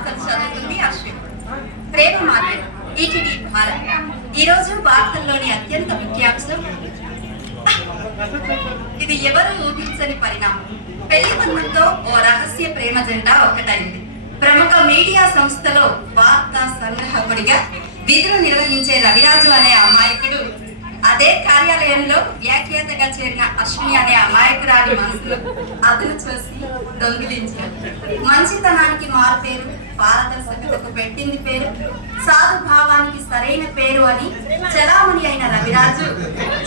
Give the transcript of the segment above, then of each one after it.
చదువుతుంది అశ్విన్. ప్రేమ market ETV Bharat. ఈరోజు వార్తల్లోని అత్యంత ముఖ్యాంశం, ఇది ఎవరు ఊహించని పరిణామం. పెళ్లి బంధంతో ఓ రహస్య ప్రేమ జంట ఒక్కటైంది. ప్రముఖ మీడియా సంస్థలో వార్తా సంగ్రాహకుడిగా విధులు నిర్వహించే రవిరాజు అనే అమాయకుడు, అదే కార్యాలయంలో వ్యాఖ్యాతగా చేరిన అశ్విని అనే అమాయకురాలి మనసులు అదును చూసి దొంగిలించారు. మంచితనానికి మారుపేరు, పారదర్శకతకు పెట్టింది పేరు, సాధుభావానికి సరైన పేరు అని చలామణి అయిన రవిరాజు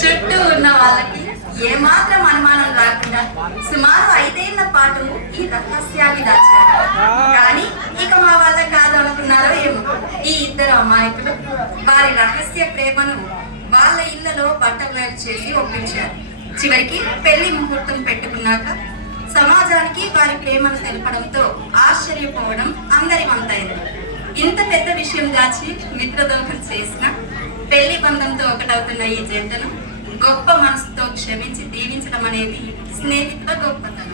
చుట్టూ ఉన్న వాళ్ళకి ఏమాత్రం అనుమానం రాకుండా సుమారు 5 ఏళ్ల పాటు ఈ రహస్యాన్ని దాచారు. కానీ ఇక మా వాళ్ళ కాదు అనుకున్నారో ఏమో, ఈ ఇద్దరు అమాయకులు వారి రహస్య ప్రేమను వాళ్ళ ఇళ్లలో బట్టబయలు చేసి ఒప్పించారు. చివరికి పెళ్లి ముహూర్తం పెట్టుకున్నాక సమాజానికి వారి ప్రేమను తెలపడంతో ఆశ్చర్యపోవడం అందరి వంతైంది. ఇంత పెద్ద విషయం దాచి మిత్రదోహం చేసిన పెళ్లి బంధంతో ఒకటవుతున్న ఈ జంటను గొప్ప మనసుతో క్షమించి దీవించడం అనేది స్నేహితుల గొప్పతనం.